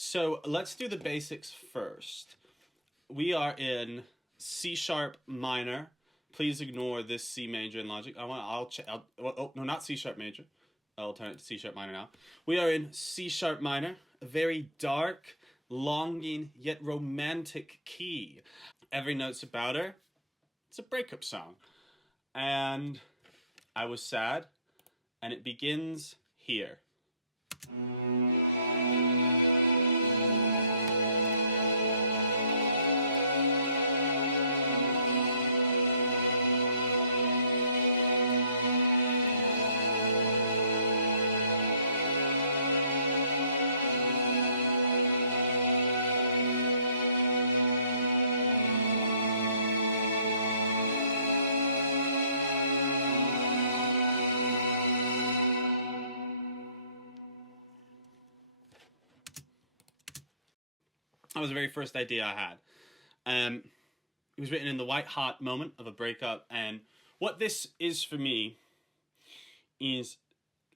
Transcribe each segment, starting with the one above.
So let's do the basics first. We are in C sharp minor. Please ignore this C major in logic. No, not C sharp major. I'll turn it to C sharp minor now. We are in C sharp minor, a very dark, longing yet romantic key. Every note's about her. It's a breakup song. And I was sad, and it begins here. That was the very first idea I had. It was written in the white hot moment of a breakup, and what this is for me is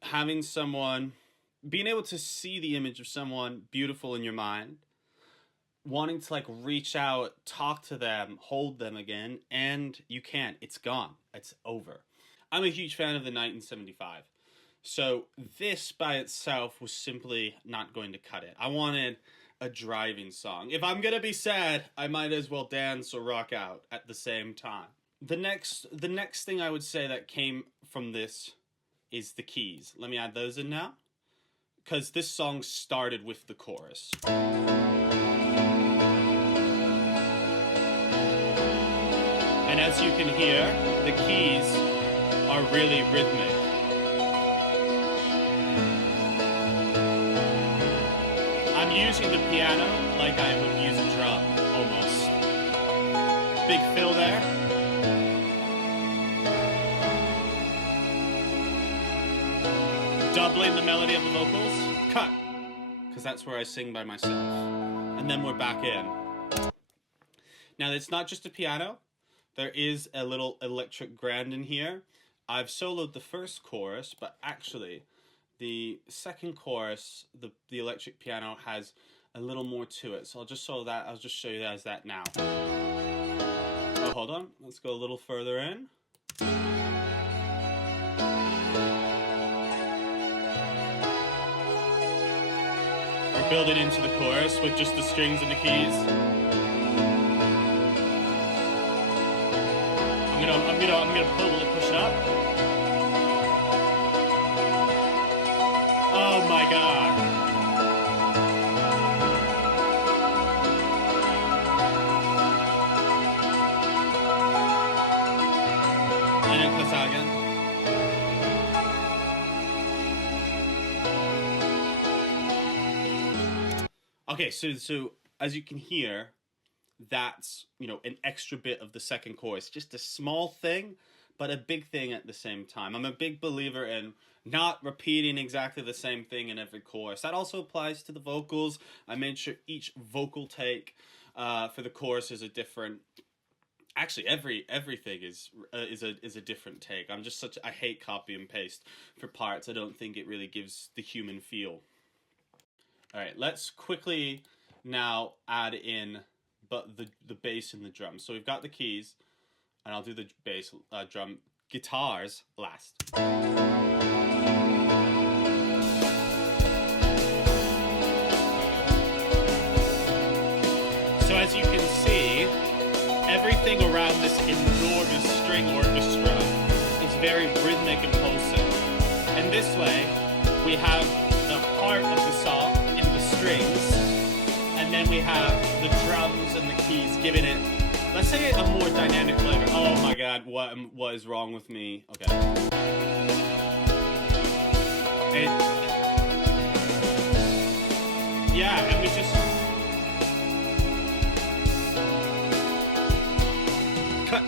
having someone, being able to see the image of someone beautiful in your mind, wanting to like reach out, talk to them, hold them again, and you can't. It's gone. It's over. I'm a huge fan of the 1975. So this by itself was simply not going to cut it. I wanted a driving song. If I'm gonna be sad, I might as well dance or rock out at the same time. The next thing I would say that came from this is the keys. Let me add those in now, because this song started with the chorus. And as you can hear, the keys are really rhythmic. I'm using the piano like I would use a drum, almost. Big fill there. Doubling the melody of the vocals. Cut! Because that's where I sing by myself. And then we're back in. Now, it's not just a piano. There is a little electric grand in here. I've soloed the first chorus, but actually the second chorus, the electric piano has a little more to it. So I'll just show that. I'll just show you guys that now. Oh, hold on. Let's go a little further in. We're building into the chorus with just the strings and the keys. I'm gonna push it up. Oh my god. And then cuts out again. Okay, so as you can hear, that's, an extra bit of the second chorus. Just a small thing, but a big thing at the same time. I'm a big believer in not repeating exactly the same thing in every chorus. That also applies to the vocals. I made sure each vocal take for the chorus is a different. Actually, everything is a different take. I hate copy and paste for parts. I don't think it really gives the human feel. All right, let's quickly now add in the bass and the drums. So we've got the keys, and I'll do the bass, drum, guitars last. So as you can see, everything around this enormous string orchestra is very rhythmic and pulsing. And this way, we have the heart of the song in the strings, and then we have the drums and the keys giving it, let's say, a more dynamic flavor. Oh my god, what is wrong with me? Okay. And we just cut,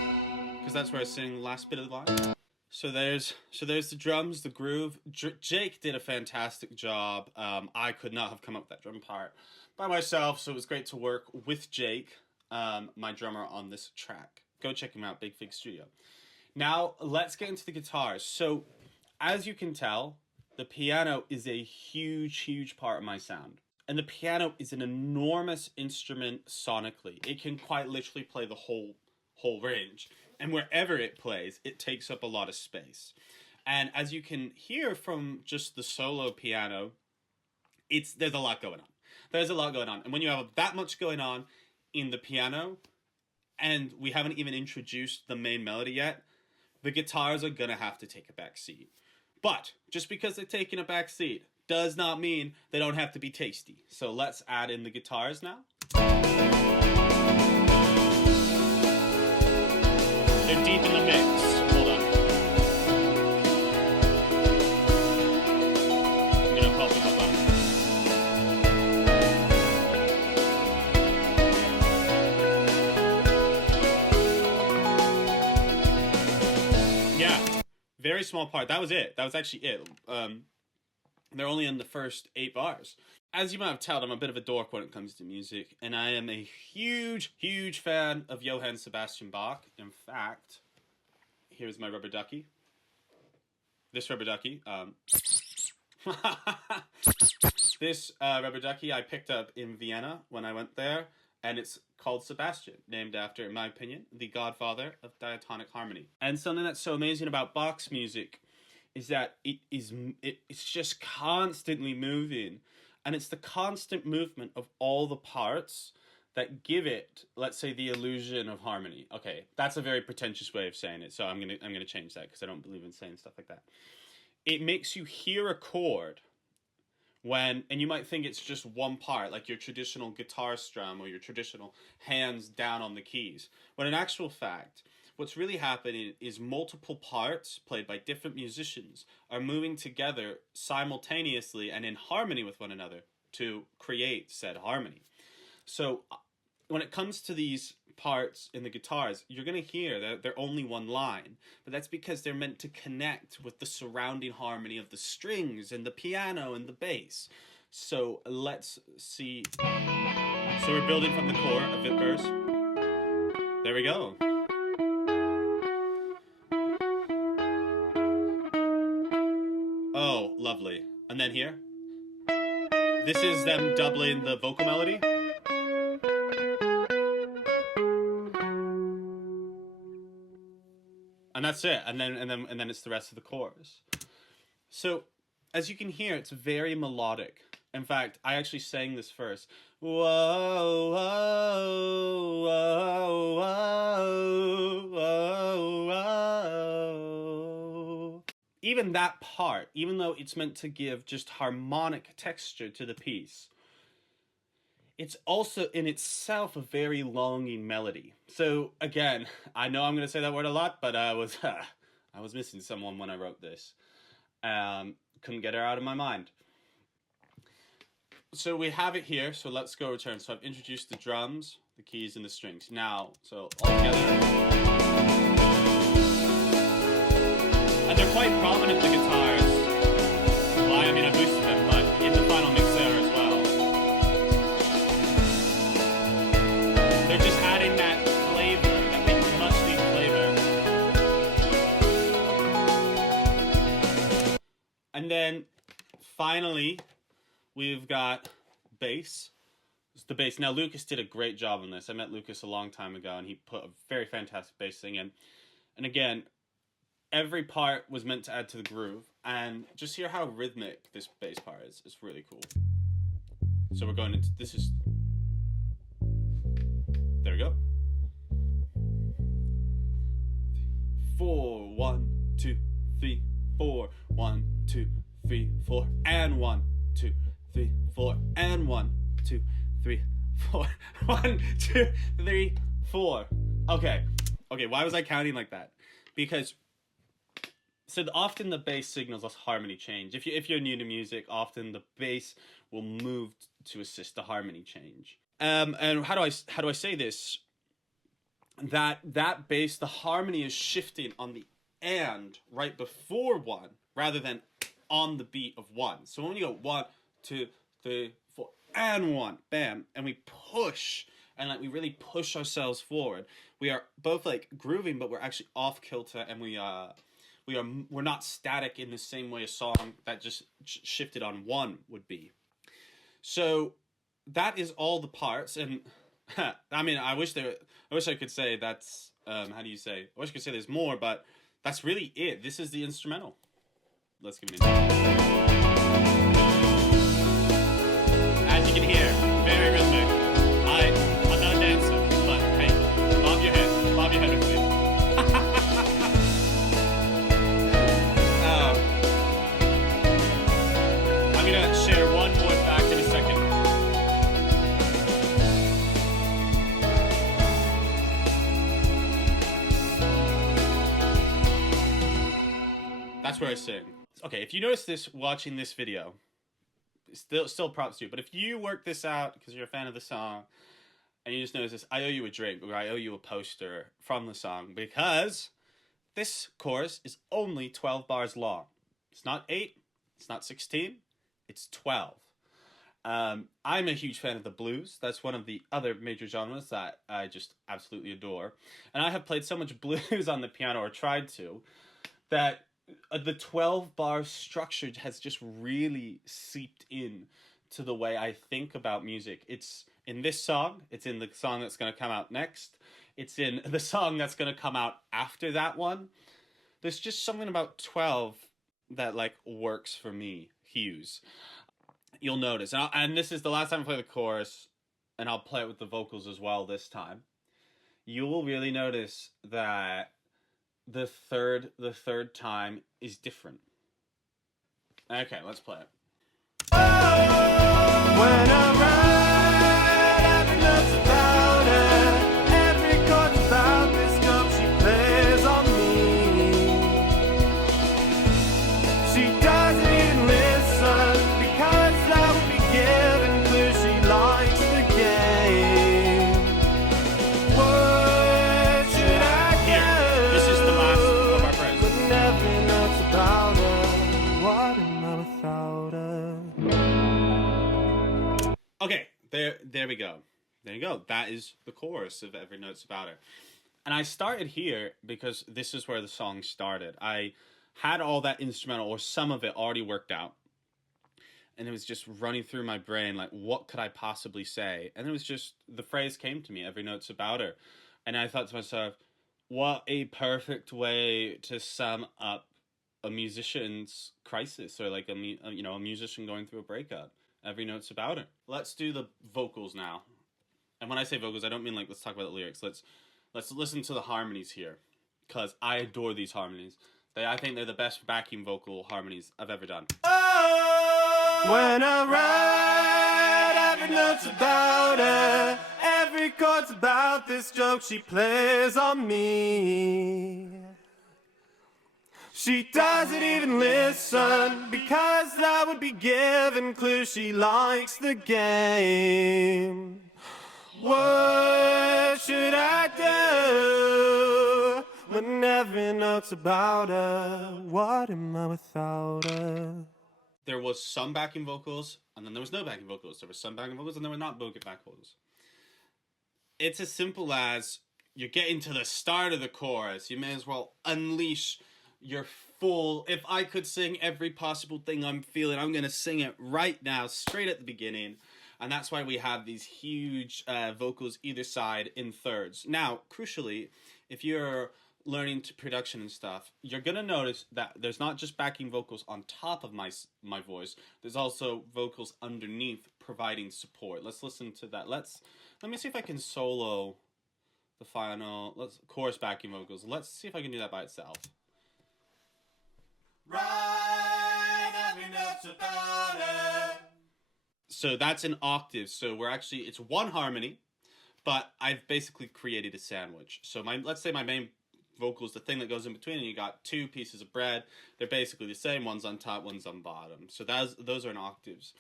because that's where I sing the last bit of the line. So there's the drums, the groove. Jake did a fantastic job. I could not have come up with that drum part by myself, so it was great to work with Jake, my drummer on this track. Go check him out, Big Fig Studio. Now, let's get into the guitars. So, as you can tell, the piano is a huge, huge part of my sound. And the piano is an enormous instrument sonically. It can quite literally play the whole range. And wherever it plays, it takes up a lot of space. And as you can hear from just the solo piano, there's a lot going on. There's a lot going on. And when you have that much going on in the piano, and we haven't even introduced the main melody yet, the guitars are going to have to take a back seat. But just because they're taking a back seat does not mean they don't have to be tasty. So let's add in the guitars now. They're deep in the mix. Hold on. I'm going to pop them up. Yeah, very small part. That was it. That was actually it. They're only in the first 8 bars. As you might have told, I'm a bit of a dork when it comes to music, and I am a huge, huge fan of Johann Sebastian Bach. In fact, here's my rubber ducky. This rubber ducky. This rubber ducky I picked up in Vienna when I went there, and it's called Sebastian, named after, in my opinion, the godfather of diatonic harmony. And something that's so amazing about Bach's music is that it's just constantly moving. And it's the constant movement of all the parts that give it, let's say, the illusion of harmony. Okay, that's a very pretentious way of saying it, so I'm gonna change that because I don't believe in saying stuff like that. It makes you hear a chord and you might think it's just one part, like your traditional guitar strum or your traditional hands down on the keys. When in actual fact, what's really happening is multiple parts played by different musicians are moving together simultaneously and in harmony with one another to create said harmony. So when it comes to these parts in the guitars, you're going to hear that they're only one line, but that's because they're meant to connect with the surrounding harmony of the strings and the piano and the bass. So let's see. So we're building from the core of Vipers. There we go. Oh, lovely. And then here. This is them doubling the vocal melody. And that's it. And then it's the rest of the chorus. So, as you can hear, it's very melodic. In fact, I actually sang this first. Whoa, whoa, whoa, whoa, whoa, whoa. Even that part, even though it's meant to give just harmonic texture to the piece, it's also in itself a very longing melody. So again, I know I'm going to say that word a lot, but I was missing someone when I wrote this. Couldn't get her out of my mind. So we have it here, so let's go return. So I've introduced the drums, the keys, and the strings. Now, so all together. And they're quite prominent, the guitars. Well, I mean, I boosted them, but in the final mix there as well. They're just adding that flavor, that big musty flavor. And then, finally, we've got bass. It's the bass. Now, Lucas did a great job on this. I met Lucas a long time ago, and he put a very fantastic bass thing in. And again, every part was meant to add to the groove. And just hear how rhythmic this bass part is. It's really cool. So we're going into... This is... There we go. 4, 1, 2, 3, 4. 1, 2, 3, 4. And 1, 2, 3, 4. And 1, 2, 3, 4. 1, 2, 3, 4. Okay, why was I counting like that? Because... So often the bass signals us harmony change. If you're new to music, often the bass will move to assist the harmony change. And how do I say this? That bass, the harmony is shifting on the and right before 1 rather than on the beat of 1. So when you go 1, 2, 3, 4, and 1, bam, and we push and like we really push ourselves forward. We are both like grooving, but we're actually off kilter, and we're not static in the same way a song that just shifted on 1 would be. So that is all the parts, and I mean, I wish I could say that's how do you say? I wish I could say there's more, but that's really it. This is the instrumental. Let's give it an As you can hear, very rhythmic. I'm not a dancer, but hey, bob your head with me. I'm gonna share one more fact in a second. That's where I sing. Okay, if you notice this watching this video, still props to you. But if you work this out because you're a fan of the song, and you just notice this, I owe you a drink, or I owe you a poster from the song, because this chorus is only 12 bars long. It's not 8, it's not 16, it's 12. I'm a huge fan of the blues. That's one of the other major genres that I just absolutely adore. And I have played so much blues on the piano, or tried to, that the 12 bar structure has just really seeped in to the way I think about music. It's in this song, it's in the song that's going to come out next, it's in the song that's going to come out after that one. There's just something about 12 that like works for me, Hughes. You'll notice, and this is the last time I play the chorus, and I'll play it with the vocals as well this time. You will really notice that the third time is different. Okay, let's play it. When I ride, every note's about her. Every chord's about this note she plays on me. She doesn't even listen, because that would be given clue she likes the game. What should I do? This is the last of our prayers. When every note's about her, what am I without her? Okay, there we go. There you go. That is the chorus of Every Note's About Her. And I started here because this is where the song started. I had all that instrumental, or some of it, already worked out. And it was just running through my brain, like, what could I possibly say? And it was just, the phrase came to me, Every Note's About Her. And I thought to myself, what a perfect way to sum up a musician's crisis, or like a musician going through a breakup. Every note's about it. Let's do the vocals now. And when I say vocals, I don't mean like let's talk about the lyrics. Let's listen to the harmonies here, because I adore these harmonies. I think they're the best backing vocal harmonies I've ever done. Oh, when I ride, every note's about her. Every chord's about this joke she plays on me. She doesn't even listen, because that would be giving clue she likes the game. What should I do when every note's about her? What am I without her? There was some backing vocals, and then there was no backing vocals. There was some backing vocals, and there were not backing vocals. It's as simple as you're getting to the start of the chorus. You may as well unleash your full, if I could sing every possible thing I'm feeling, I'm going to sing it right now, straight at the beginning. And that's why we have these huge vocals either side in thirds. Now, crucially, if you're learning to production and stuff, you're going to notice that there's not just backing vocals on top of my voice. There's also vocals underneath providing support. Let's listen to that. Let me see if I can solo the final chorus backing vocals. Let's see if I can do that by itself. Right, every note's about it. So that's an octave. So it's one harmony, but I've basically created a sandwich. So let's say my main vocal is the thing that goes in between, and you got two pieces of bread. They're basically the same. One's on top, one's on bottom. So those are in octaves.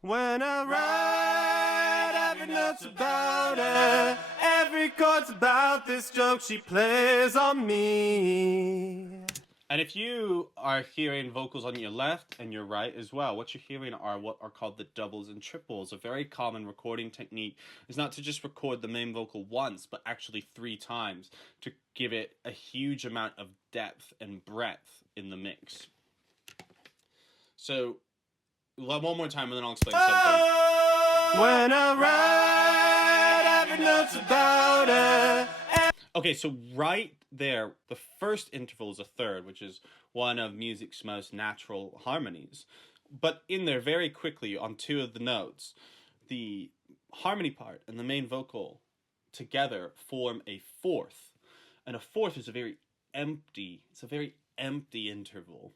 When I ride, every note's about her. Every chord's about this joke she plays on me. And if you are hearing vocals on your left and your right as well, what you're hearing are what are called the doubles and triples. A very common recording technique is not to just record the main vocal once, but actually 3 times to give it a huge amount of depth and breadth in the mix. So, one more time and then I'll explain something. When I write, every note's about her. Okay, so right there, the first interval is a third, which is one of music's most natural harmonies. But in there, very quickly, on two of the notes, the harmony part and the main vocal together form a fourth. And a fourth is a very empty interval.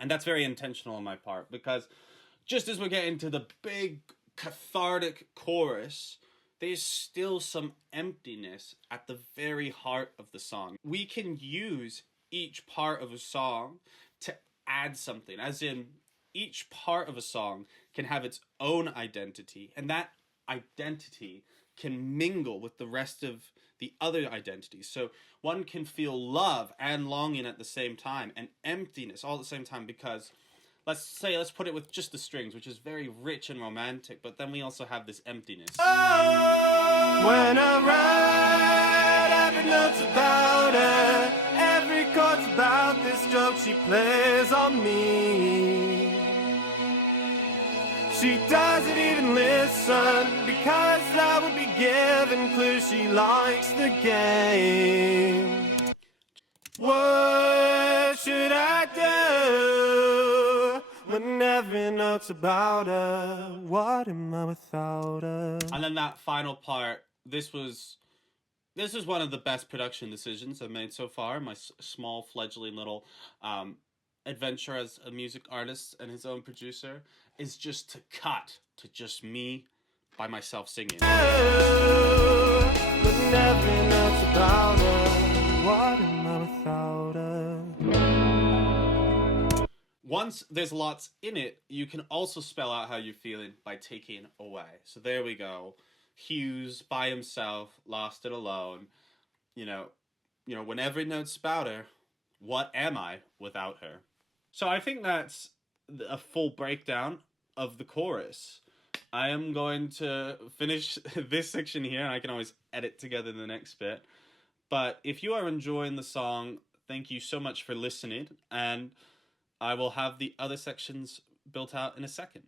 And that's very intentional on my part, because just as we're getting to the big cathartic chorus, there's still some emptiness at the very heart of the song. We can use each part of a song to add something, as in each part of a song can have its own identity, and that identity can mingle with the rest of the other identities. So one can feel love and longing at the same time, and emptiness all at the same time, because let's put it with just the strings, which is very rich and romantic, but then we also have this emptiness. When I write, every note's about her. Every chord's about this joke she plays on me. She doesn't even listen, because that would be giving clues she likes the game. What should I do when every note's about her? What am I without her? And then that final part, this was one of the best production decisions I've made so far. My small fledgling little adventure as a music artist and his own producer is just to cut to just me by myself singing. But every note's about her. What am I without her? Once there's lots in it, you can also spell out how you're feeling by taking away. So there we go. Hughes by himself, lost and alone. You know, when every note's about her, what am I without her? So I think that's a full breakdown of the chorus. I am going to finish this section here, and I can always edit together the next bit. But if you are enjoying the song, thank you so much for listening, and I will have the other sections built out in a second.